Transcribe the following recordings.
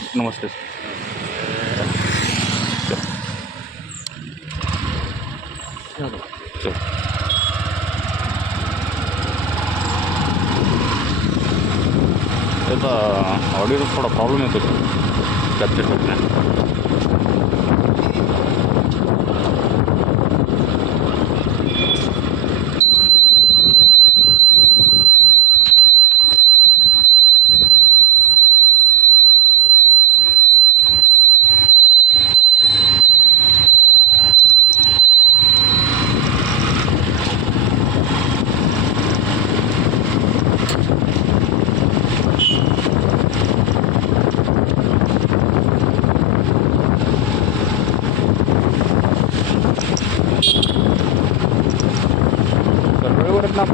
नमस्ते चलो चलो त्याचा ऑडिओचा थोडा प्रॉब्लेम येतो कॅप्चर करण्यात. वेळेवर ना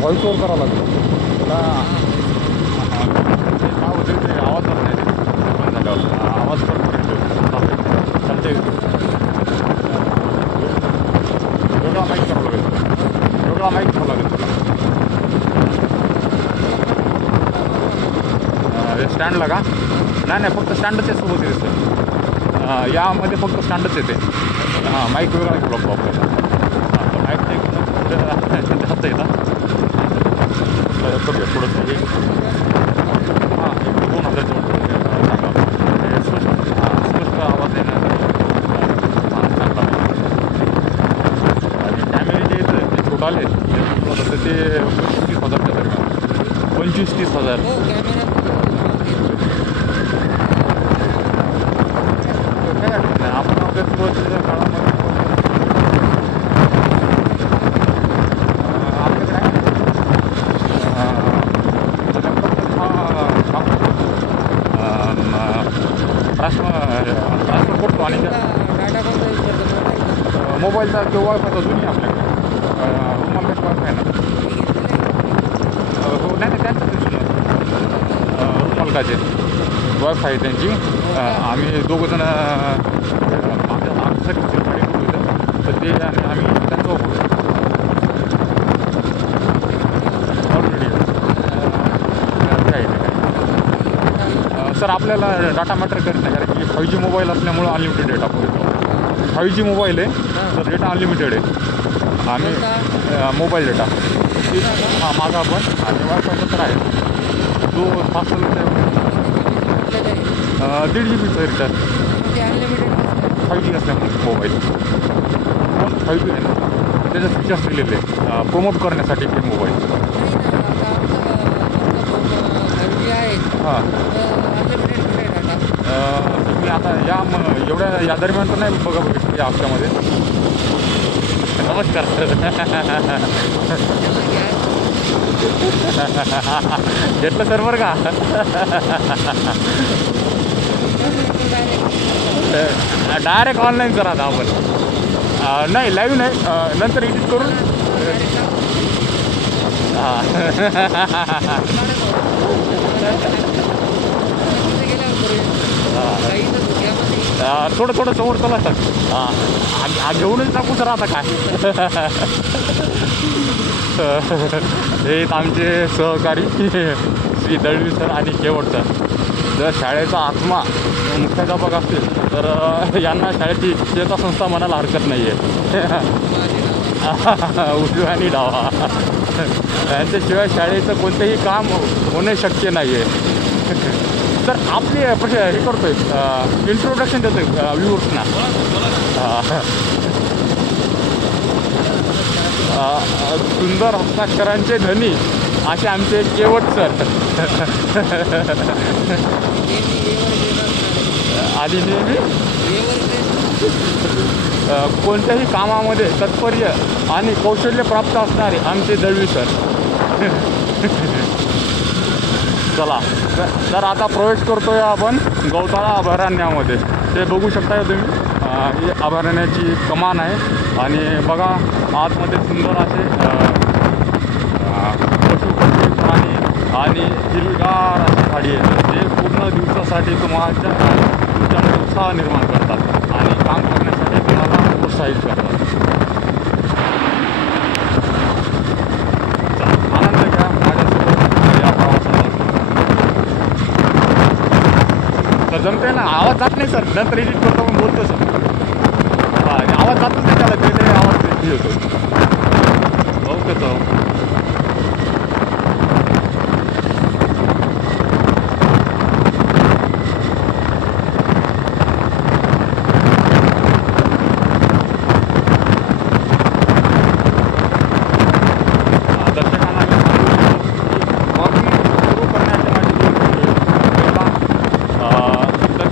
व्हॉइस ओव्हर करावं लागतं त्याला. काय होते ते आवाज करत नाही ते झाल्यावर आवाज करत चालते. वेगळा माईक करावं लागेल, वेगळा माईक करावं लागेल तुला. स्टँडला का? नाही नाही, फक्त स्टँडच आहे सोबत येते. यामध्ये फक्त स्टँडच येते. हां, माईक वेगळा घेऊ लागतो आपल्याला. हां, माईक नाही जास्त येतात. करूया थोडंसं हे. हां, 2000 सांगा स्पष्ट आवाज येणार. हां, चांगला. आणि कॅमेरे जे येतं ते छोटा आले ते 25-30 हजार का 25-30 हजार. आपण आपल्या सुरुवातीच्या काळामध्ये ट्रान्सफर करतो. आणि मोबाईलचा किंवा वायफायचा जुनी आपल्याकडे रुमालकडे वायफाय ना. हो, नाही नाही, त्यांचं रुमालकाचे वायफाय त्यांची. आम्ही दोघंजणं आमच्यासाठी गाडी बोलू होतं, तर ते आम्ही त्यांचा वापरतो ऑलरेडी. सर आपल्याला डाटा मॅटर करत नाही, कारण की 5G मोबाईल असल्यामुळं अनलिमिटेड डेटा पुरतो. 5G मोबाईल आहे तर डेटा अनलिमिटेड आहे. आम्ही मोबाईल डेटा हां माझा पण, आणि वायफायचा तर आहे जो 500 1.5 GB रिचार्ज. 5G असल्यामुळे मोबाईल फोन 5G आहे ना, त्याचे फीचर्स दिलेले प्रोमोट करण्यासाठी ते मोबाईल. हां तुम्ही आता या दरम्यान तर नाही बघा या हप्त्यामध्ये. नमस्कार घेतलं सर बरं का. डायरेक्ट ऑनलाईन करा आता आपण. नाही लाईव्ह नाही, नंतर एडिट करून. थोडं थोडं समोर चला सर. घेऊनच टाकू सर आता काय. हे आमचे सहकारी श्री दळवी सर आणि केवट सर. जर शाळेचा आत्मा मुख्याध्यापक असतील तर यांना शाळेची चेतासंस्था म्हणायला हरकत नाही आहे. उजव्या आणि डावा यांच्याशिवाय शाळेचं कोणतेही काम होणे शक्य नाही आहे. तर आपली हे करतोय इंट्रोडक्शन देतोय व्ह्यूअर्सना. सुंदर हस्ताक्षरांचे धनी असे आमचे केवट सर. आणि नेहमी कोणत्याही कामामध्ये तत्पर्य आणि कौशल्य प्राप्त असणारे आमचे दळवी सर. चला तर आता प्रवेश करतोय आपण गौताळा अभयारण्यामध्ये. ते बघू शकताय तुम्ही, ही अभयारण्याची कमान आहे. आणि बघा आतमध्ये सुंदर असे पशु पक्षी प्राणी आणि हिरवीगार अशी झाडी आहे, जे पूर्ण दिवसासाठी तुमच्यामध्ये उत्साह निर्माण करतात आणि काम करण्यासाठी तुम्हाला प्रोत्साहित करतात. आनंद घ्या माझ्यासोबत या प्रवासाचा. तर जमते ना, आवाज जात नाही सर, नंतर एडिट करतो पण बोलतो सर. आवाज जातच नाही त्याला, ते आवाज हे होतो. Okay sir.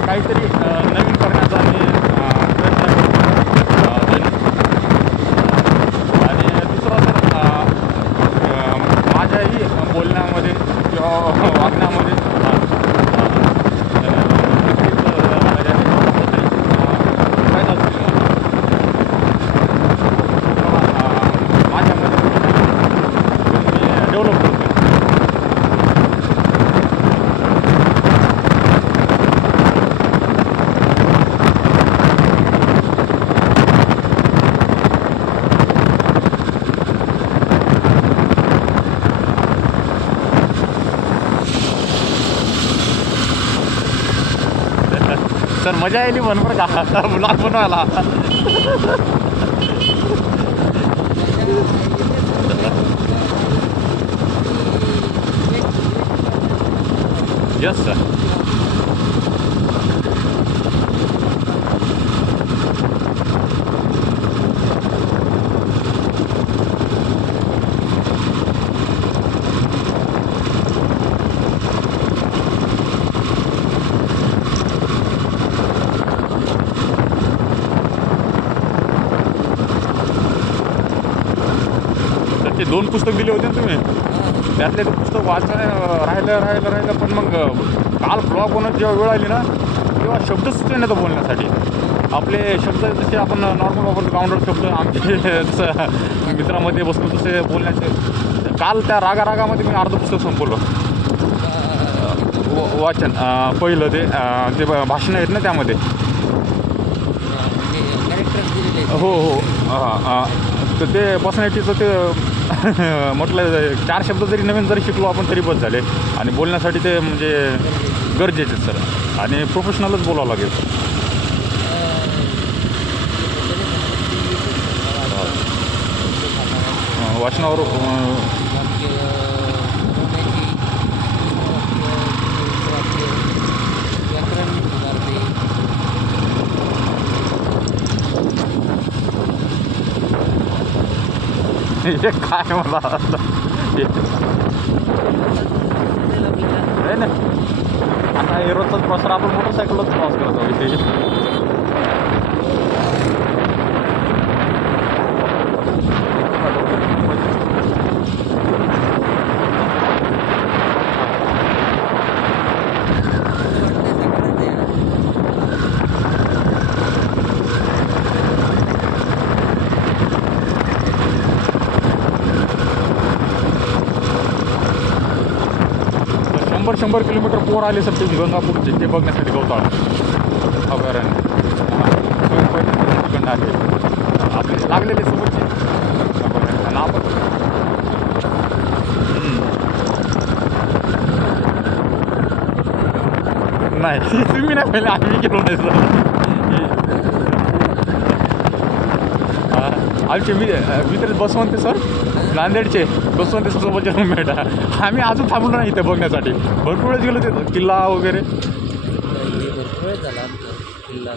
काहीतरी नवीन करण्याचा मी प्रयत्न करतो. आणि दुसरा तर माझ्याही बोलण्यामध्ये किंवा वागण्यामध्ये फायदा झालेला माझ्यामध्ये मी डेव्हलप करतो. सर मजा आली म्हण बरं का ब्लॉग बनवायला. Yes sir. ते 2 पुस्तक दिले होते ना तुम्ही, त्यातले ते पुस्तक वाचणं राहिलं. पण मग काल ब्लॉग बनवत जेव्हा वेळ आली ना, तेव्हा शब्द सुचले नाही तर बोलण्यासाठी. आपले शब्द जसे आपण नॉर्मल वापरतो गावंडर शब्द, आमचे जसं मित्रामध्ये बसलो तसे बोलण्याचे. काल त्या रागामध्ये मी अर्ध पुस्तक संपवलं वाचन. पहिलं ते भाषणं आहेत ना त्यामध्ये. हो हां. तर ते पर्सनॅलिटीचं ते म्हटलं 4 शब्द जरी नवीन जरी शिकलो आपण तरी बस झाले. आणि बोलण्यासाठी ते म्हणजे गरजेचे सर, आणि प्रोफेशनलच बोलावं लागेल. वाचनावर हे काय मला नाही नाही आता हे रोजचाच प्रसार आपण मोटरसायकलच प्रवास करत आहोत इथे. शंभर किलोमीटर पोर आले सर ते गंगापूरचे ते बघण्यासाठी गवताळ अभयारण्य तिकडनं आहे आपले लागलेले सोबतचे अभयारण्य आपण नाही तुम्ही नाही पहिले आम्ही गेलो नाही सर. आमचे मित्र बसवंत सर नांदेडचे बसवंत सोबतचे रूममेट आम्ही अजून थांबलो नाही इथे बघण्यासाठी भरपूर वेळेस गेलो तिथं किल्ला वगैरे भरपूर वेळ झाला किल्ला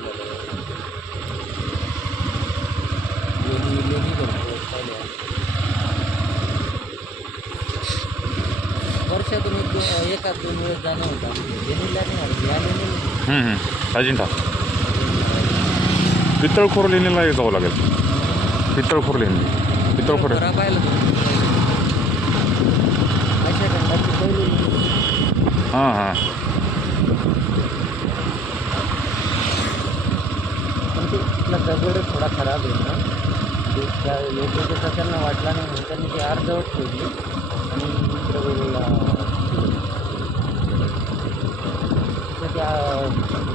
वर्षातून एखाद 2 वेळेस जाणं होतं लेणीला नाही अजिंठा पितळखोर लेणीला जावं लागेल. पितळखोर लेणी पितळखोर पाहिलं अशा खंडाची पहिली हां हां पण ते तिथला दगड थोडा खराब आहे ना त्या योग्य त्याचा त्यांना वाटला नाही म्हणून त्यांनी ते अर्धवट ठेवली आणि दुसऱ्या वेळेला त्या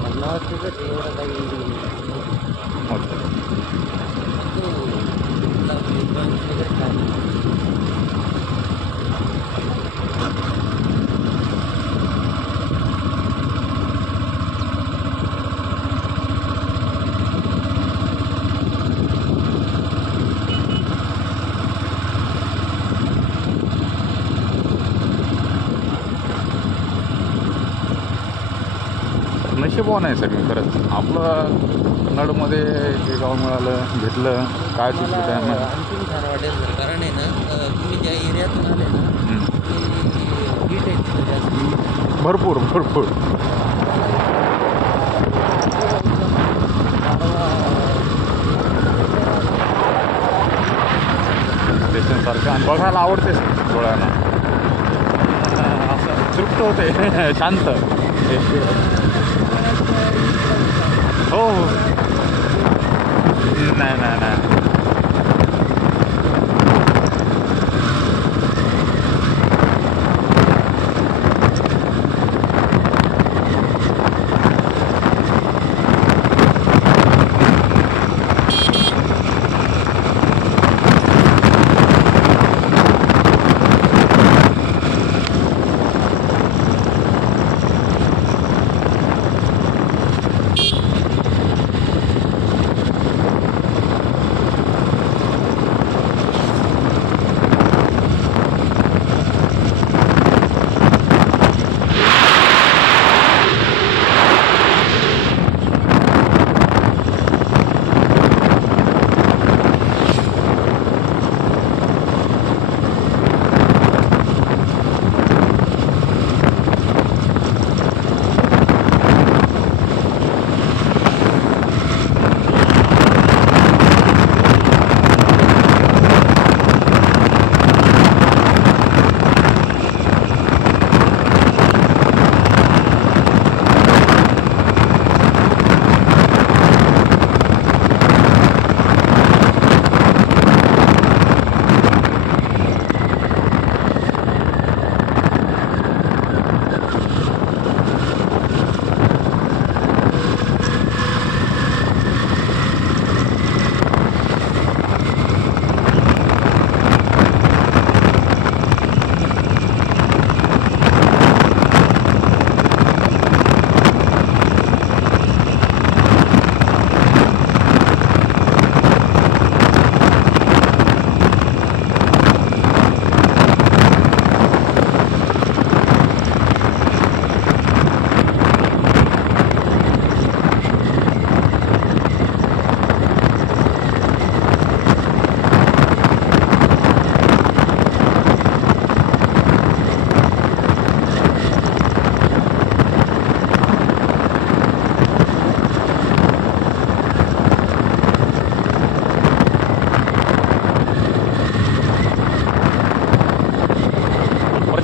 भग्नावस्थेचं ते एवढं काही नशीबवान आहे सगळं खरंच आपलं नडमध्ये हे गाव मिळालं भेटलं काय मला आणखीन छान वाटेल सर कारण आहे ना तुम्ही ज्या एरियातून आले ना ते हीट आहेत जास्त भरपूर भरपूर स्टेशनसारखं आणि बघायला आवडतेच डोळ्यांना असं तृप्त होते शांत हो हो नाही नाही नाही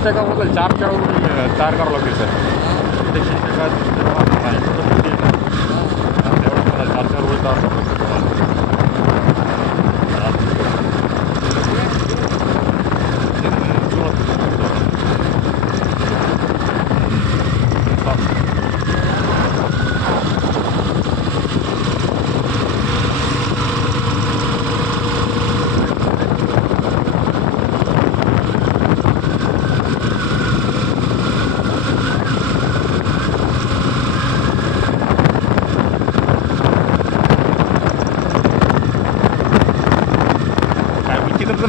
शिक्षकाबद्दल 4 तयार करावं लागेल सर. ते शिक्षकात तेवढं मला 4 ओळी तयार करावं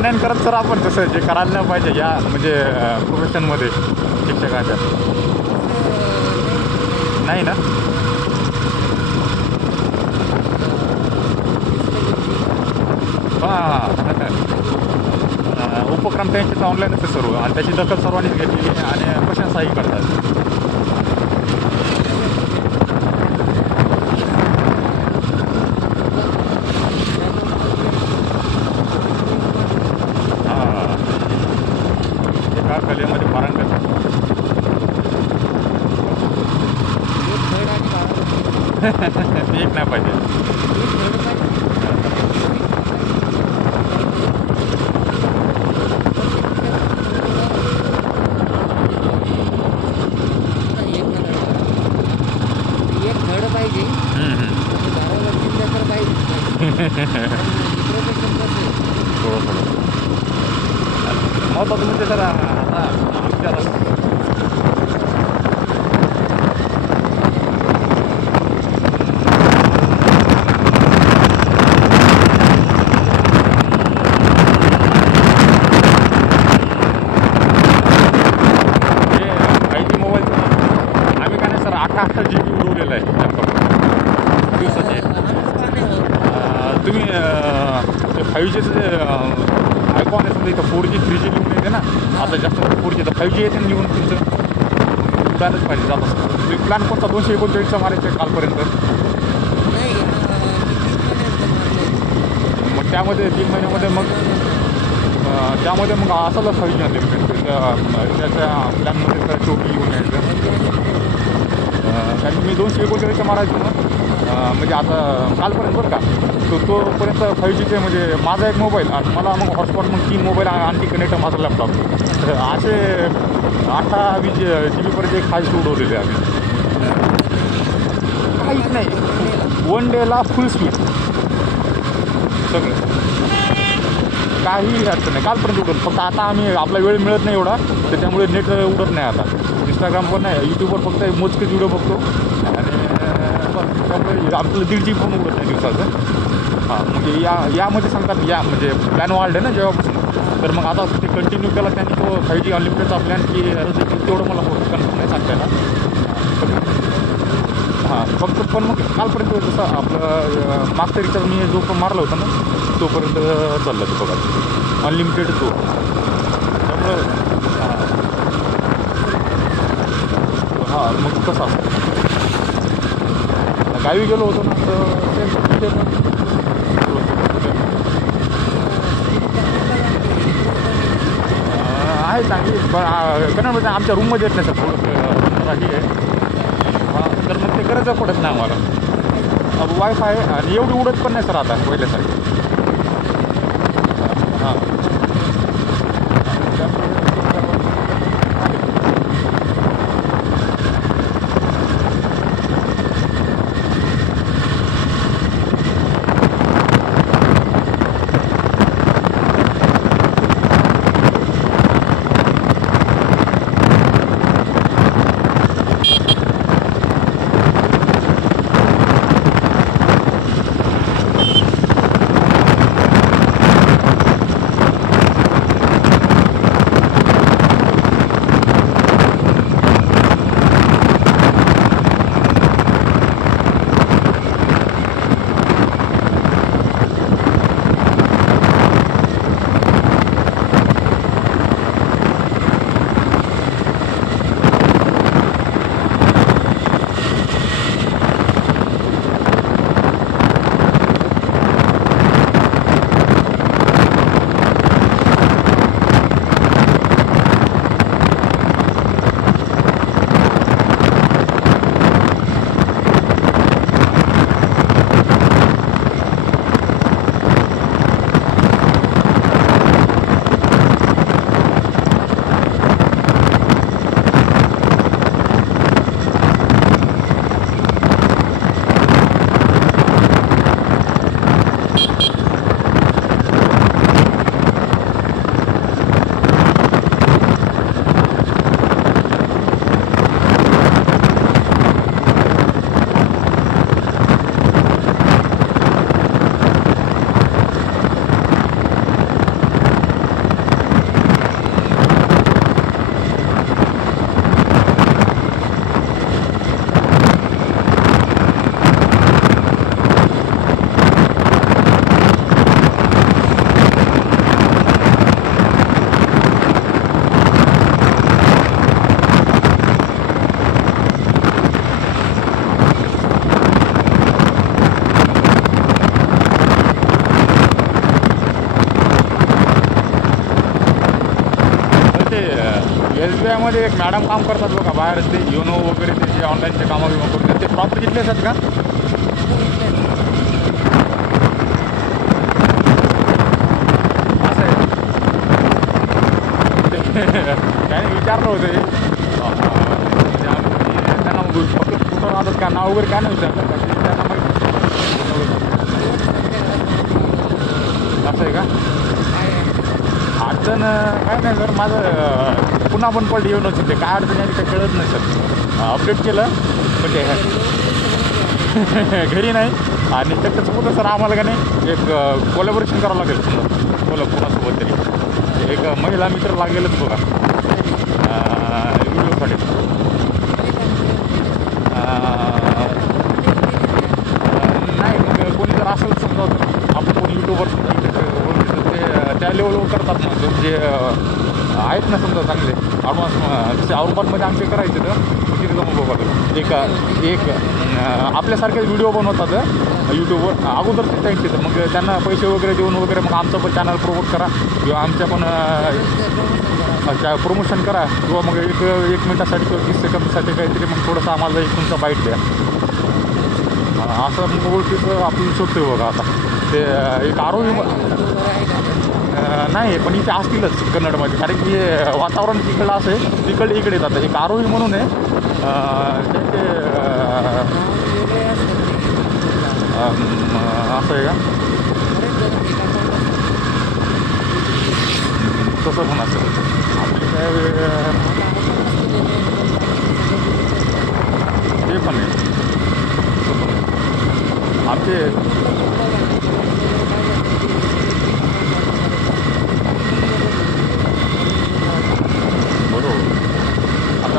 नाही करत सर आपण तसं जे करायला नाही पाहिजे या म्हणजे प्रोफेशनमध्ये शिक्षकाच्या नाही ना. हां उपक्रम त्यांचेच ऑनलाईनच आहे सर्व आणि त्याची दखल सर्वांनीच घेतली आणि प्रशंसाही करतात. कलेमध्ये पारंगत एक नाही पाहिजे. एक धड पाहिजे. महत्त्वाचं म्हणजे सर आता आमच्या दिवसाचे तुम्ही 5Gचं जे आयकॉन आहे समजा इथं 4G 3G लिहून येते ना. आता जास्त 4G तर 5G येते लिहून तुमचं प्लॅनच पाहिजे जात असतं. तुम्ही प्लॅन कोणता 239चा मारायचा कालपर्यंत. मग त्यामध्ये 3 महिन्यामध्ये मग त्यामध्ये मग असाच 5G अनलिमिटेड त्याच्या प्लॅनमध्ये 24 लिहून यायचं. कारण मी 239चा मारायचो ना म्हणजे आता कालपर्यंत बरं का तोपर्यंत 5Gचे म्हणजे माझा एक मोबाईल आणि मला मग हॉटस्पॉट मग 3 मोबाईल आणखी कनेक्ट माझा लॅपटॉप असे 18-20 GB एक फाईल उडवलेले आम्ही. काहीच नाही 1 डेला फुल स्पीड सगळं काही अडचण नाही कालपर्यंत उडत. फक्त आता आम्ही आपला वेळ मिळत नाही एवढा त्याच्यामुळे नेट उडत नाही. आता इंस्टाग्रामवर नाही यूट्यूबवर फक्त मोजकेच व्हिडिओ बघतो आणि त्यामुळे आपलं 1.5 GB पण उडत नाही दिवसाचं. हां म्हणजे यामध्ये सांगतात या म्हणजे प्लॅन वाढले ना जेव्हापासून तर मग आता ते कंटिन्यू केला त्यांनी तो 5G अनलिमिटेडचा प्लॅन की तेवढं मला कन्फर्म नाही सांगता येणार. हां फक्त पण मग कालपर्यंत जसं आपलं मागचा रिचार्ज मी जो पण मारला होता ना तोपर्यंत चालला तो बघा अनलिमिटेड तो. त्यामुळं हां मग कसं असतं गावी गेलो होतो ना तर आहे चांगली पण कारण आमच्या रूममध्ये येत नाही सर थोडंसं आहे. हां तर मग ते गरज पडत नाही आम्हाला. वायफाय आणि एवढी उडत पण नाही सर आता पहिल्यासारखी. हां मध्ये एक मॅडम काम करतात बघा बाहेर ते योनो वगैरे ते जे ऑनलाईनचे कामं विमा करून ते प्रॉपर किती असतात का? असं आहे काय नाही विचारलं होतं हे. म्हणजे त्यांना फक्त कुठं राहतात का नाव वगैरे काय नाही विचारलं का ते त्यांना माहिती असं आहे का? अडचण काय नाही सर माझं पुन्हा पण पडलं येऊन होते काय अडचण आहे काही कळत नाही सर अपडेट केलं पण ते घरी नाही आणि त्याच्यासोबत सर आम्हाला का नाही एक कोलॅबोरेशन करावं लागेल समजा कोणासोबत तरी एक महिला मित्र लागेलच बघा व्हिडिओसाठी नाही मग कोणी जर असेल समजा आपण कोणी युट्यूबवर ते त्या लेवलवर करतात ना जे आहेत ना समजा चांगले ॲडव्हान्स जसे औरंगाबादमध्ये आमचे करायचे तर तिथे जाऊन बघा एक आपल्यासारखे व्हिडिओ बनवतात यूट्यूबवर अगोदर ते त्यांचे तर मग त्यांना पैसे वगैरे देऊन वगैरे मग आमचं पण चॅनल प्रमोट करा किंवा आमच्या पण प्रमोशन करा किंवा मग एक मिनिटासाठी किंवा 30 सेकंदसाठी काहीतरी मग थोडंसं आम्हाला एक तुमचा बाईट द्या असं मग ओळखीचं आपण शोधतोय बघा आता ते एक आरोही नाही पण इथे असतीलच कन्नडमध्ये कारण की वातावरण तिकडलं असं आहे तिकडे इकडे येतात एक आरोही म्हणून आहे त्यांचे असं आहे का तसं पण असेल आपली काय ते पण आहे आमचे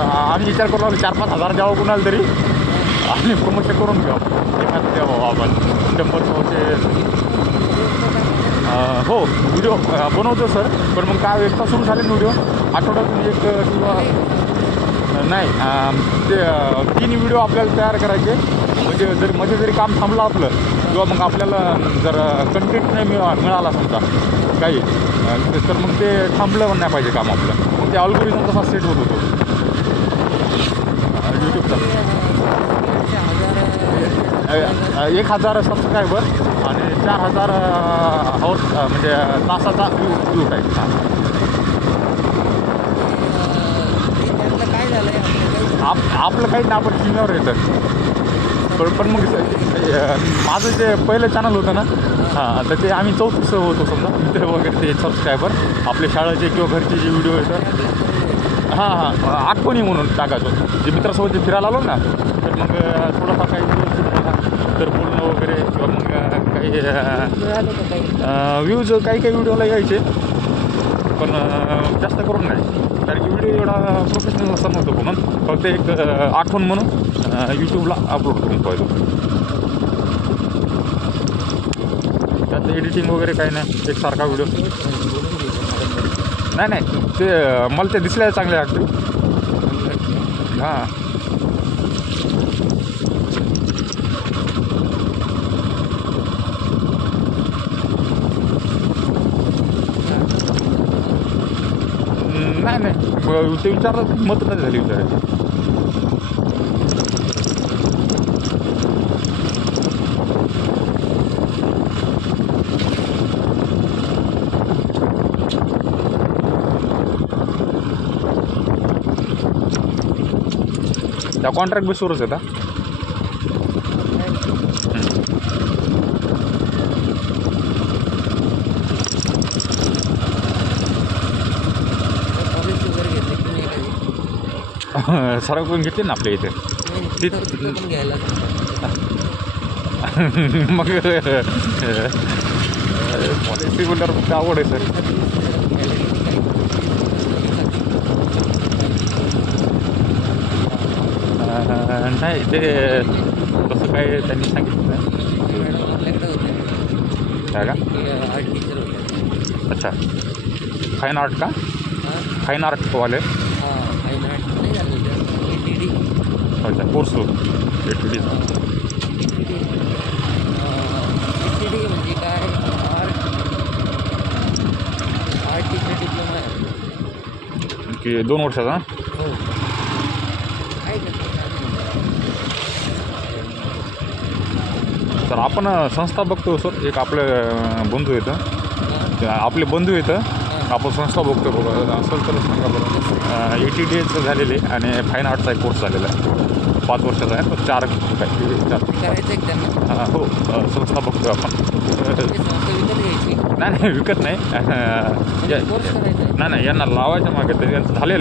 आम्ही विचार करू लागलो 4-5 हजार द्यावं कुणाला तरी आणि प्रमोशन करून घ्या एखादं द्यावं आपण 100-200 हो व्हिडिओ बनवतो सर पण मग काय एकदा सुरू झाले ना व्हिडिओ आठवड्यातून एक किंवा नाही ते 3 व्हिडिओ आपल्याला तयार करायचे म्हणजे जर मध्ये जरी काम थांबलं आपलं किंवा मग आपल्याला जर कंटेंट नाही मिळाला समजा काही तर मग ते थांबलं पण नाही पाहिजे काम आपलं मग ते अल्गोरिदम तसा सेट होत होतो यूट्यूबचा 1000 सबस्क्रायबर आणि 4000 हाऊस म्हणजे तासाचा व्ह्यू टाईप आपलं काही ना आपण सीनियर येतं पण मग माझं जे पहिलं चॅनल होतं ना हां तर ते आम्ही 34 होतो समजा मित्र वगैरे ते सबस्क्रायबर आपल्या शाळेचे किंवा घरचे जे व्हिडिओ येतात हां आठवणी म्हणून टाकायचो जे मित्रासोबत जे फिरायला आलो ना तर मग थोडासा काही तर बोलणं वगैरे किंवा मग काही व्ह्यूज काही व्हिडिओला यायचे पण जास्त करून नाही कारण की व्हिडिओ एवढा प्रोफेशनल असा नव्हतो म्हणून फक्त एक आठवण म्हणून यूट्यूबला अपलोड करून पाहिजे त्यात एडिटिंग वगैरे काही नाही एकसारखा व्हिडिओ नाही ते मला ते दिसले चांगले ॲक्च्युली हां नाही ते विचारलं मत नाही झाली विचारायची त्या कॉन्ट्रॅक्ट बेसवरच येतात सराकडून घेतले ना आपल्या इथे मग पॉलिसी बोलल्यावर फक्त आवड आहे सर नाही ते तसं काय त्यांनी सांगितलं काय का अच्छा फाईन आर्ट का फाईन आर्टवाले अच्छा कोर्स ATD म्हणजे काय आर्ट डिप्लोमा आहे की 2 वर्षाचा हो काय तर आपण संस्था बघतो सर, एक आपले बंधू येतं, आपले बंधू येतं, आपण संस्था बघतो बघा असेल तर सांगा बरं. ATDAचं झालेले आणि फाईन आर्टचा एक कोर्स झालेला आहे, 5 वर्षाचा आहे, तो 4 करायचं एक त्यांना हो संस्था बघतो आपण. संस्था विकत घ्यायची नाही विकत नाही. कोर्स करायचा आहे. नाही यांना लावायच्या मागे तर यांचं झालेलं